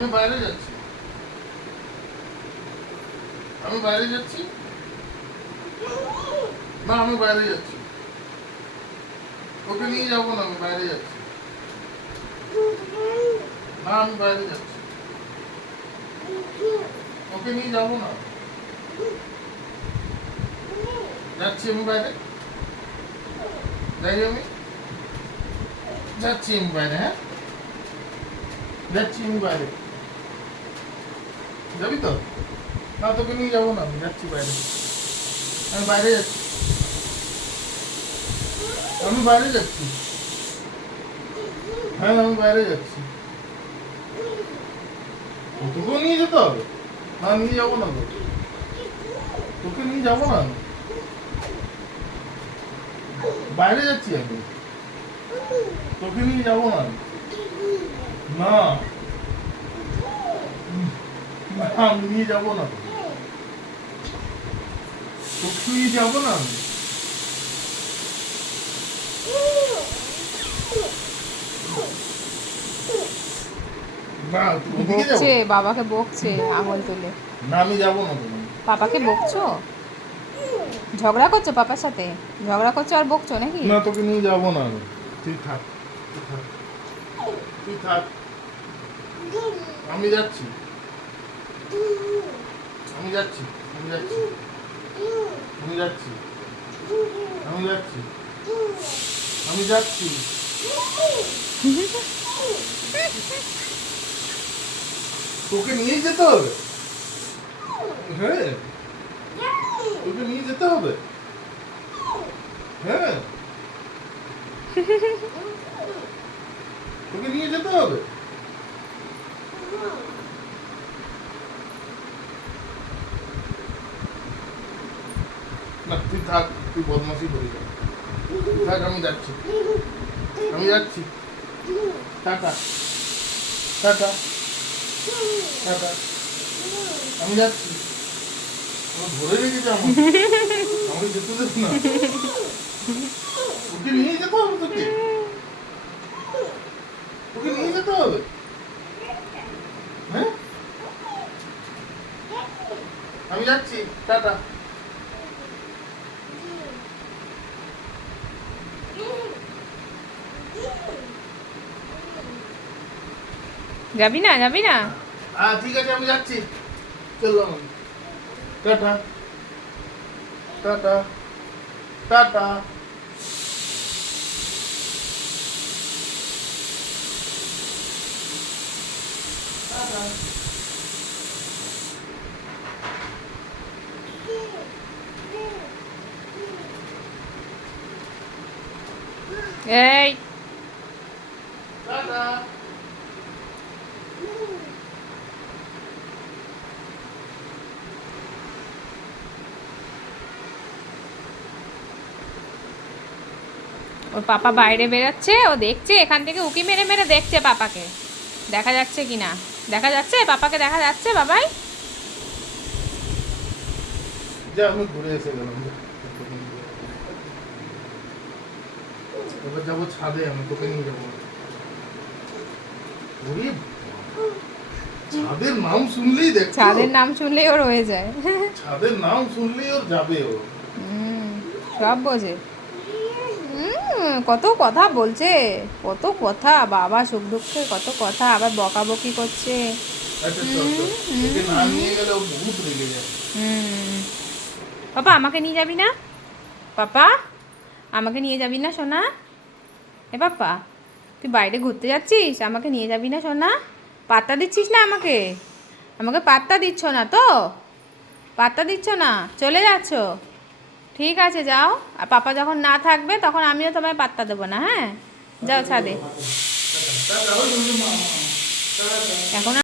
আমি বাইরে যাচ্ছি। আমি বাইরে যাচ্ছি। না, আমি বাইরে যাচ্ছি। ওকে নিয়ে যাবো না, আমি বাইরে যাচ্ছি। না, আমি বাইরে যাচ্ছি। ওকে নিয়ে যাবো না। যাচ্ছি আমি বাইরে। যাই আমি। যাচ্ছি আমি বাইরে। হ্যাঁ, যাচ্ছি আমি বাইরে। যাবি তো? না, তোকে নিয়ে যাবো না, আমি যাচ্ছি বাইরে। আমি বাইরে যাচ্ছি। আমি বাইরে যাচ্ছি। হ্যাঁ, আমি বাইরে যাচ্ছি। তোকেও নিয়ে যেতে হবে? না, নিয়ে যাবো না তো। তোকে নিয়ে যাবো না আমি। বাইরে যাচ্ছি আমি। তোকে নিয়ে যাবো না আমি। না, না, আমি নিয়ে যাবো না। তোকে নিয়ে যাবো না আমি। না, ওদিকে যাবো। বকছে, বাবাকে বকছে আঙুল তুলে। না, আমি যাবো না তুমি। পাপাকে বকছো? ঝগড়া করছো পাপার সাথে? ঝগড়া করছো আর বকছো নাকি? না, তোকে নিয়ে যাবো না আমি। তুই থাক, তুই থাক, তুই থাক। আমি যাচ্ছি। আমি যাচ্ছি। আমি যাচ্ছি। আমি যাচ্ছি। আমি যাচ্ছি। আমি যাচ্ছি। তোকে নিয়ে যেতে হবে। হ্যাঁ, তোকে নিয়ে যেতে হবে। হ্যাঁ, তোকে নিয়ে যেতে হবে। না, তুই থাক, তুই বদমাশি করিস না। তুই থাক, আমি যাচ্ছি। আমি যাচ্ছি। Tata, tata, tata. আমি যাচ্ছি। ও ধরে রেখেছে আমাকে। আমাকে যেতে দেব না। ওকে নিয়ে যেতে হবে তোকে। ওকে নিয়ে যেতে হবে। হ্যাঁ, আমি যাচ্ছি। টাটা। যাবি না, যাবি না? ঠিক আছে, আমি যাচ্ছি। চললাম আমি। Tata, tata, tata. টাটা। এই টাটা। ওর পাপা বাইরে বেরোচ্ছে, ও দেখছে এখান থেকে উকি মেরে মেরে দেখছে পাপাকে। দেখা যাচ্ছে কি না? দেখা যাচ্ছে পাপাকে? দেখা যাচ্ছে বাবাই? যা, আমি ঘুরে এসে গেলাম। এবার যাবো ছাদে, আমি তোকে নিয়ে যাবো। ওরে, ছাদের নাম শুনলেই দেখছো? ছাদের নাম শুনলেই ওর হয়ে যায়। ছাদের নাম শুনলেই ওর যাবে ও। সব বোঝে। কত কথা বলছে, কত কথা, বাবা সুখ দুঃখে কত কথা, আবার বকাবকি করছে। আচ্ছা, চল চল, ওকে না নিয়ে গেলে ও বহুত রেগে যায়। পাপা আমাকে নিয়ে যাবি না? পাপা আমাকে নিয়ে যাবি না সোনা? এ পাপা, তুই বাইরে ঘুরতে যাচ্ছিস, আমাকে নিয়ে যাবি না সোনা? পাত্তা দিচ্ছিস না আমাকে? আমাকে পাত্তা দিচ্ছ না তো? পাত্তা দিচ্ছ না, চলে যাচ্ছ? ঠিক আছে যাও, আর পাপা যখন না থাকবে তখন আমিও তোমায় পাত্তা দেবো না। হ্যাঁ, যাও ছাদে। টাটা, ওই যে মা, টাটা। এখন